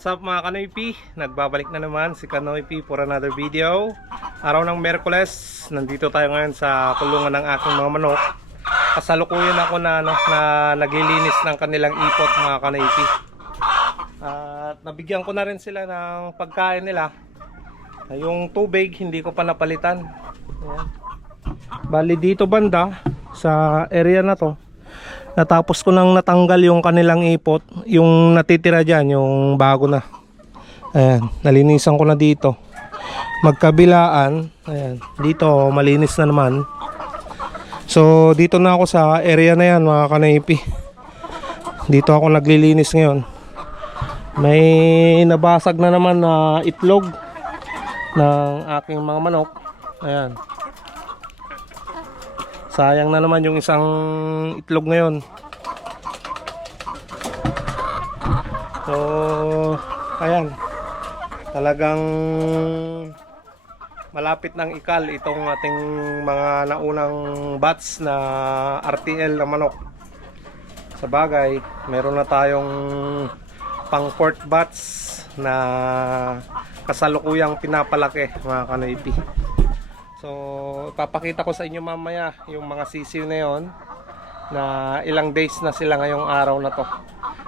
what's up mga Kanoypi? Nagbabalik na naman si Kanoypi for another video. Araw ng Merkules, nandito tayo ngayon sa kulungan ng aking mga manok. Kasalukuyan ako na, ano, na naglilinis ng kanilang ipot mga Kanoypi. At nabigyan ko na rin sila ng pagkain nila. Yung tubig, hindi ko pa napalitan. Ayan. Bali dito banda, sa area na to, natapos ko nang natanggal yung kanilang ipot. Yung natitira dyan yung bago na. Ayan nalinisan ko na dito. Magkabilaan. Ayan dito malinis na naman. So dito na ako sa area na yan mga kanaypi. Dito ako naglilinis ngayon. May nabasag na naman na itlog ng aking mga manok. Ayan Sayang na naman yung isang itlog ngayon. So, ayan. Talagang malapit ng ikal itong ating mga naunang bats na RTL na manok. Sa bagay, meron na tayong pang port bats na kasalukuyang pinapalaki mga kanoipi. So, ipapakita ko sa inyo mamaya yung mga sisiw na yon na ilang days na sila ngayong araw na to.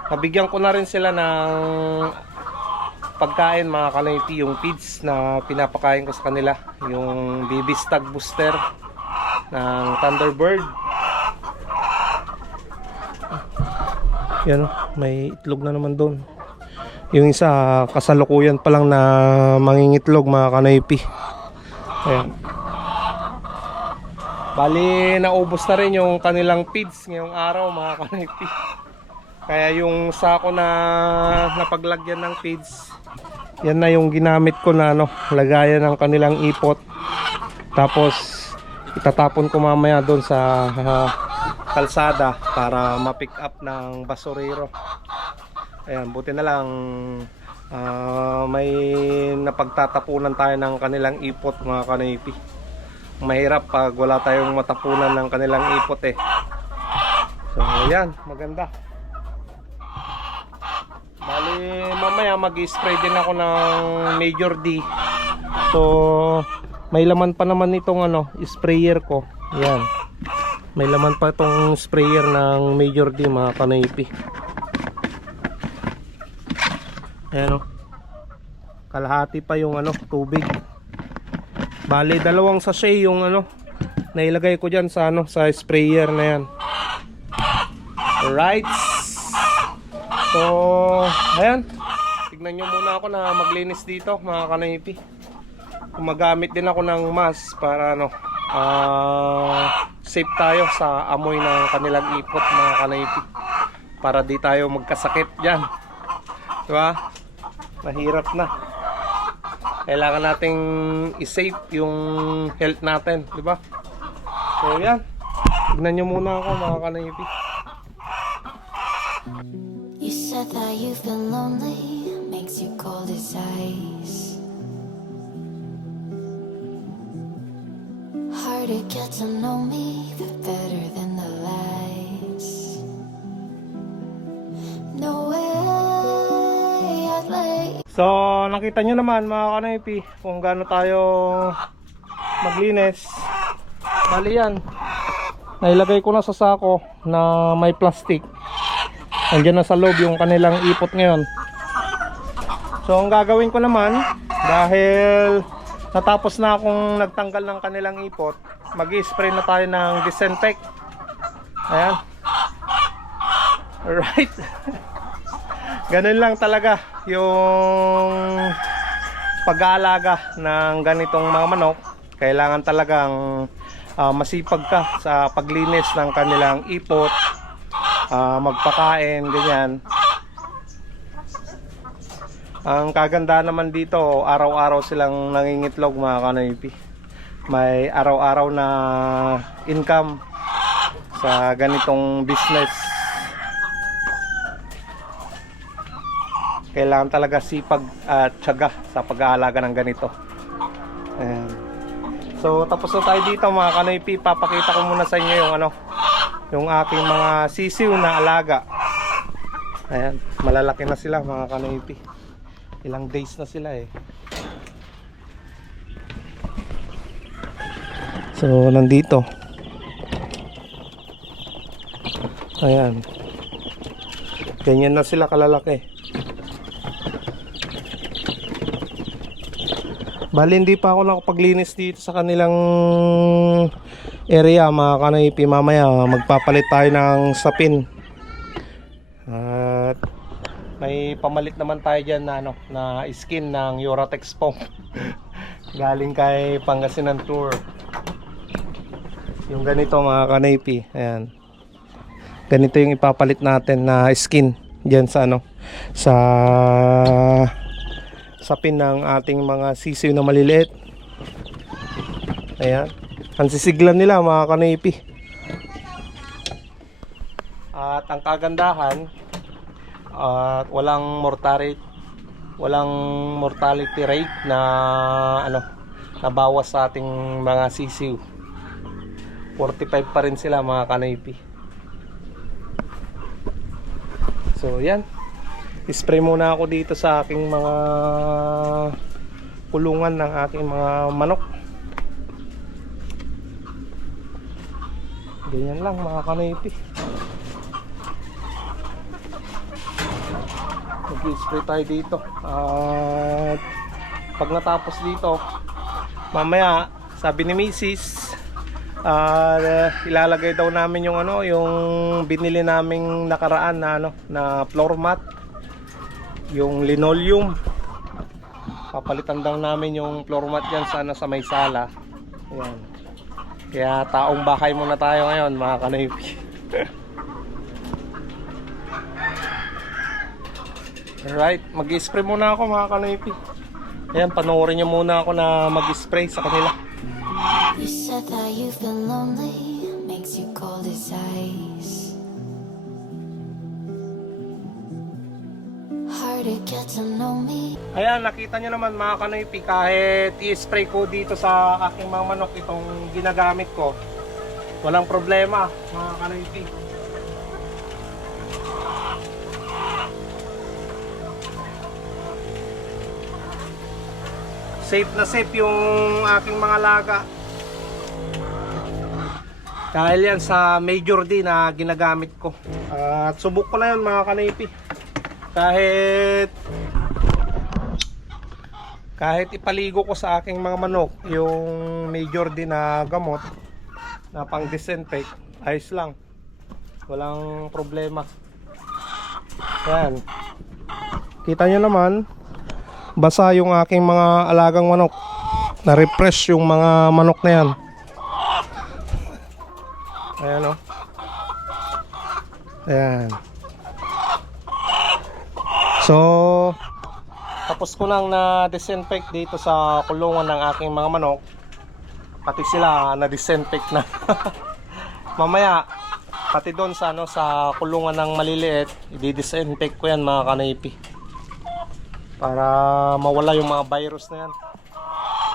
Nabigyan ko na rin sila ng pagkain mga kanoypi, yung feeds na pinapakain ko sa kanila. Yung baby stag booster ng Thunderbird. Yan o, may itlog na naman doon. Yung isa, kasalukuyan pa lang na mangingitlog mga kanoypi. Ayan. Bali, naubos na rin yung kanilang feeds ngayong araw mga kanaypi. Kaya yung sako na napaglagyan ng feeds, yan na yung ginamit ko na ano, lagayan ng kanilang ipot. Tapos, itatapon ko mamaya doon sa ah, kalsada para ma-pick up ng basurero. Ayan, buti na lang ah, may napagtatapunan tayo ng kanilang ipot mga kanaypi mahirap pag wala tayong matapunan ng kanilang ipot eh. So, yan, maganda. Bali, mamaya mag-spray din ako ng Major D. So, may laman pa naman itong ano, sprayer ko. Yan. May laman pa itong sprayer ng Major D mga kanaypi. Ayan o. Kalahati pa yung ano, tubig. Bali, dalawang sachet yung ano, nailagay ko dyan sa ano, sa sprayer na yan. Alright. So, ayan. Tignan nyo muna ako na maglinis dito, mga kanaypi. Gumagamit din ako ng mask para ano, ah, safe tayo sa amoy ng kanilang ipot, mga kanaypi. Para di tayo magkasakit dyan. Diba? Mahirap na kailangan nating i-save yung health natin, di ba? So yan. Tignan nyo muna ako mga kanaypi. You said that you've been lonely, makes you cold as ice. Hard to get to know me, but better than the lies. No way I'd lay So nakita nyo naman mga kanaypi kung gaano tayo maglinis. Bali yan. Nailagay ko na sa sako na may plastic. Andiyan na sa loob yung kanilang ipot ngayon. So ang gagawin ko naman dahil natapos na akong nagtanggal ng kanilang ipot, mag-spray na tayo ng disinfect. Ayan. Alright. Ganun lang talaga yung pag-aalaga ng ganitong mga manok. Kailangan talagang ah, masipag ka sa paglinis ng kanilang ipot, ah, magpakain, ganyan. Ang kaganda naman dito, araw-araw silang nangingitlog mga kanaypi. May araw-araw na income sa ganitong business. Kailangan talaga sipag at tiyaga sa pag-aalaga ng ganito. Ayan. So tapos na tayo dito mga kanoypi, papakita ko muna sa inyo yung ano, yung aking mga sisiw na alaga. Ayan, malalaki na sila mga kanoypi. Ilang days na sila eh. So, nandito. Ayan. Ganyan na sila kalalaki. Bali, hindi pa ako nakapaglinis dito sa kanilang area mga kanaypi. Mamaya magpapalit tayo ng sapin. At may pamalit naman tayo dyan na, ano, na skin ng Uratex foam. Galing kay Pangasinan Tour. Yung ganito mga kanaypi. Ayan. Ganito yung ipapalit natin na skin diyan sa ano sa sapin ng ating mga sisiw na maliliit. Ayan. Ang sisiglan nila mga kanaypi. At ang kagandahan at walang mortality walang mortality rate na ano nabawas sa ating mga sisiw. 45 pa rin sila mga kanaypi. So yan. Spray muna ako dito sa aking mga kulungan ng aking mga manok. Ganyan lang mga kanaypi. Mag-spray tayo dito. At pag natapos dito, mamaya sabi ni Mrs. Ah, ilalagay daw namin yung ano, yung binili naming nakaraan na ano, na floor mat. Yung linoleum. Papalitan daw namin yung floor mat diyan sana sa may sala. Ayan. Kaya taong bahay muna tayo ngayon, mga kanaypi. Alright, mag-spray muna ako mga kanaypi. Ayan, panoorin nyo muna ako na mag-spray sa kanila. You said that you've been lonely, makes you cold as Ayan, nakita nyo naman mga kanoypi, kahit i-spray ko dito sa aking mga manok itong ginagamit ko, walang problema mga kanoypi. Safe na safe yung aking mga laga. Dahil yan sa Major D na ginagamit ko. At subok ko na yun mga kanoypi. Kahit kahit ipaligo ko sa aking mga manok yung major din na gamot na pang disinfect ayos lang. Walang problema. Yan. Kita nyo naman basa yung aking mga alagang manok. Na refresh yung mga manok na yan. Ayan o ayan so tapos ko nang na-disinfect dito sa kulungan ng aking mga manok. Pati sila na-disinfect na. Mamaya, pati doon sa, ano, sa kulungan ng maliliit, i-disinfect ko yan mga kanaypi. Para mawala yung mga virus na yan.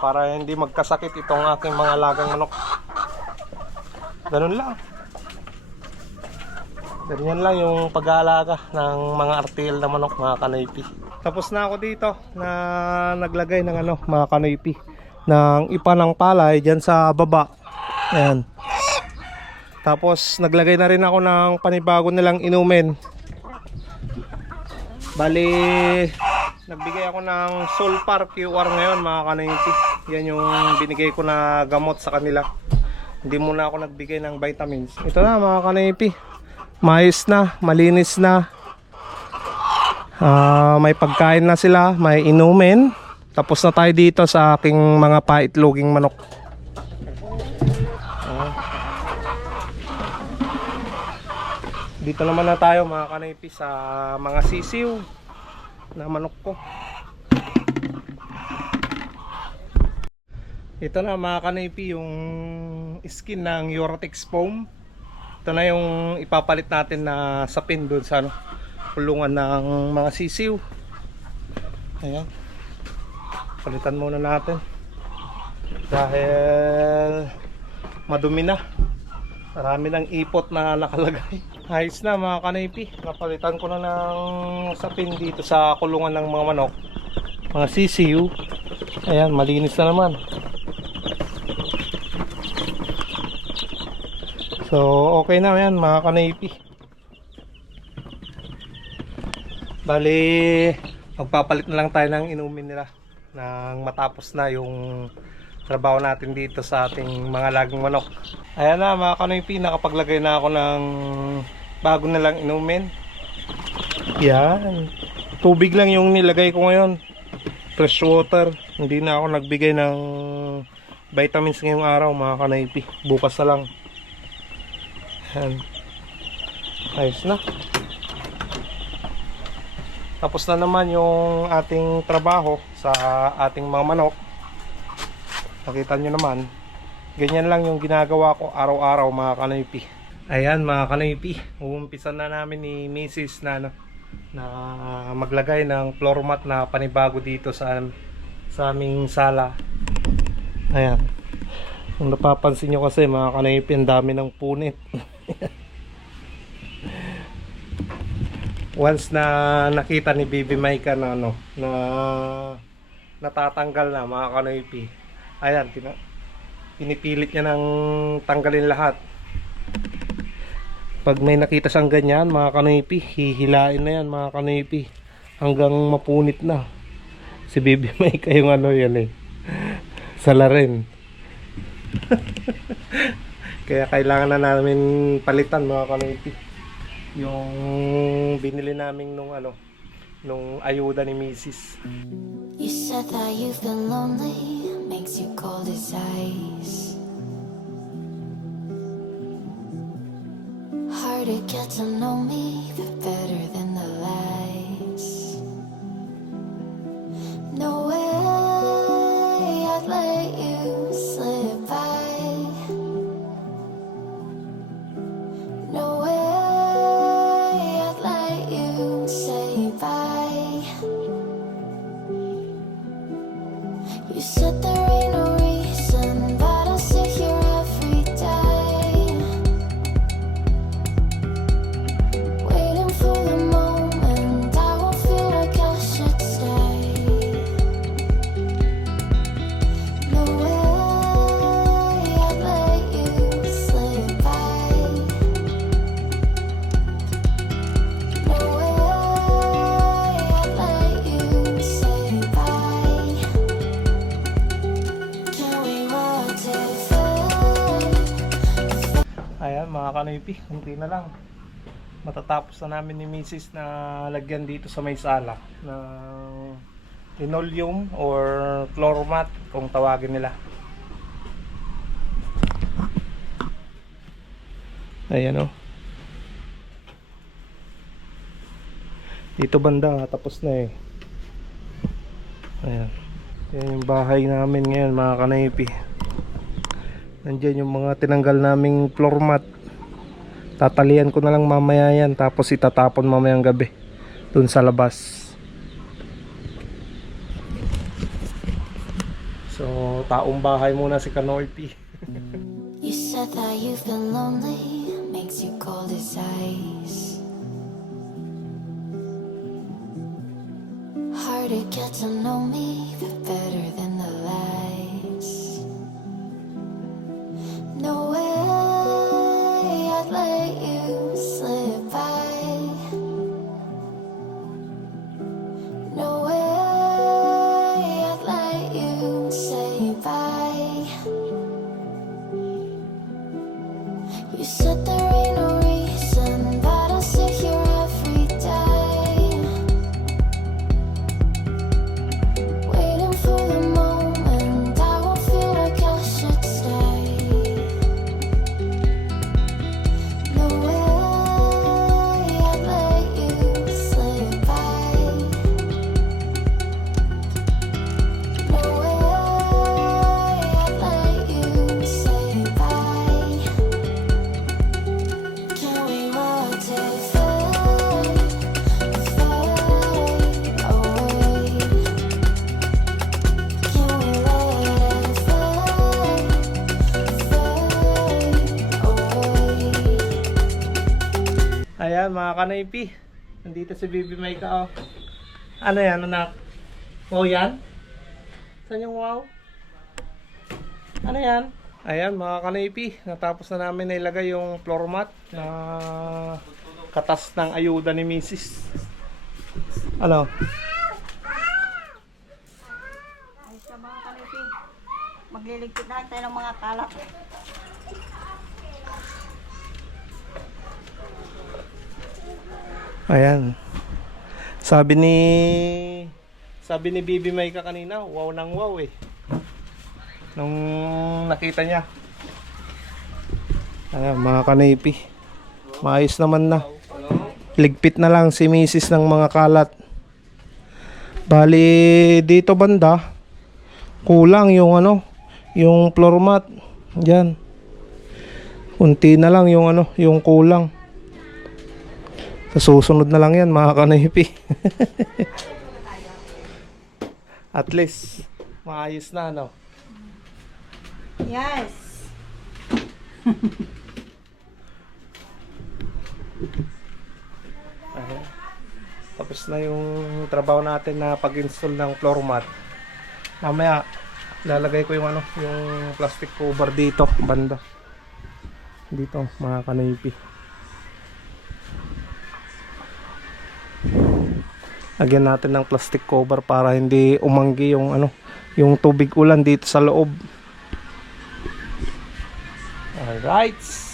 Para hindi magkasakit itong aking mga lagang manok. Ganun lang. Ganyan lang yung pag-aalaga ng mga artil na manok mga kanaypi. Tapos na ako dito na naglagay ng ano mga kanaypi ng ipa ng palay dyan sa baba. Ayan. Tapos naglagay na rin ako ng panibago nilang inumin. Bali, nagbigay ako ng Solpar QR ngayon mga kanaypi. Yan yung binigay ko na gamot sa kanila. Hindi muna ako nagbigay ng vitamins. Ito na mga kanaypi. Mais na, malinis na. Ah, may pagkain na sila, may inumin. Tapos na tayo dito sa aking mga paitloging manok. Ah. Dito naman na tayo mga kanaypi sa mga sisiw na manok ko. Ito na mga kanaypi yung skin ng Uratex foam. Ito na yung ipapalit natin na sapin doon sa ano, kulungan ng mga sisiw. Ayan. Palitan muna natin. Dahil madumi na. Marami ng ipot na nakalagay. Ayos na mga kanaypi. Napalitan ko na ng sapin dito sa kulungan ng mga manok. mga CCU. Ayan, malinis na naman. So, okay na yan mga kanaypi. Bali, magpapalit na lang tayo ng inumin nila nang matapos na yung trabaho natin dito sa ating mga laging manok. Ayan na mga kanaypi, nakapaglagay na ako ng bago na lang inumin. Yan. Tubig lang yung nilagay ko ngayon. Fresh water. Hindi na ako nagbigay ng vitamins ngayong araw mga kanaypi. Bukas na lang. Yan. Ayos na. Tapos na naman yung ating trabaho sa ating mga manok. Nakita nyo naman. Ganyan lang yung ginagawa ko araw-araw mga kanaypi. Ayan mga kanaypi. Uumpisan na namin ni Mrs. na ano, na maglagay ng floor mat na panibago dito sa sa aming sala. Ayan. Kung napapansin nyo kasi mga kanaypi, ang dami ng punit. Once na nakita ni Baby Micah na ano, na natatanggal na mga kanaypi. Ayan, tina, pinipilit niya ng tanggalin lahat. Pag may nakita siyang ganyan, mga kanipi, hihilain na yan, mga kanipi. Hanggang mapunit na. Si Baby May kayong ano yan eh. Salarin. Kaya kailangan na namin palitan, mga kanipi. Yung binili namin nung ano, nung ayuda ni Mrs. You said that you've been lonely, makes you cold as ice. Hard to get to know me, but better than the lies. Ayan mga kanipi, kunti na lang. Matatapos na namin ni Mrs. na lagyan dito sa may sala ng linoleum or floor mat kung tawagin nila. Ayan o. Dito banda, tapos na eh. Ayan. Yan yung bahay namin ngayon mga kanaypi. Nandiyan yung mga tinanggal naming floor. Tatalian ko na lang mamaya yan tapos itatapon mamayang gabi dun sa labas. So, taong bahay muna si Kanoy P. You said that you've been lonely, makes you cold as ice. Hard to get to know me, better than You said there ain't no kanaypi. Nandito si Baby Micah oh. Ano yan anak? Oh, yan? Saan yung wow? Ano yan? Ayan mga kanipi, natapos na namin na ilagay yung floor mat na katas ng ayuda ni Mrs. Ano? Ayos na mga kalipi. Magliligpit na lang tayo ng mga kalat. Ayan. Sabi ni sabi ni Bibi Maika kanina, wow nang wow eh. Nung nakita niya. Ayan, mga kanipi. Maayos naman na. Ligpit na lang si Mrs. ng mga kalat. Bali dito banda kulang yung ano, yung floor mat. Diyan. Unti na lang yung ano, yung kulang. Sa susunod na lang yan mga kanipi. At least, maayos na ano. Yes. Ayan. Tapos na yung trabaho natin na pag-install ng floor mat. Mamaya, lalagay ko yung ano, yung plastic cover dito, banda. Dito, mga kanipi. Lagyan natin ng plastic cover para hindi umanggi yung ano, yung tubig ulan dito sa loob. Alright.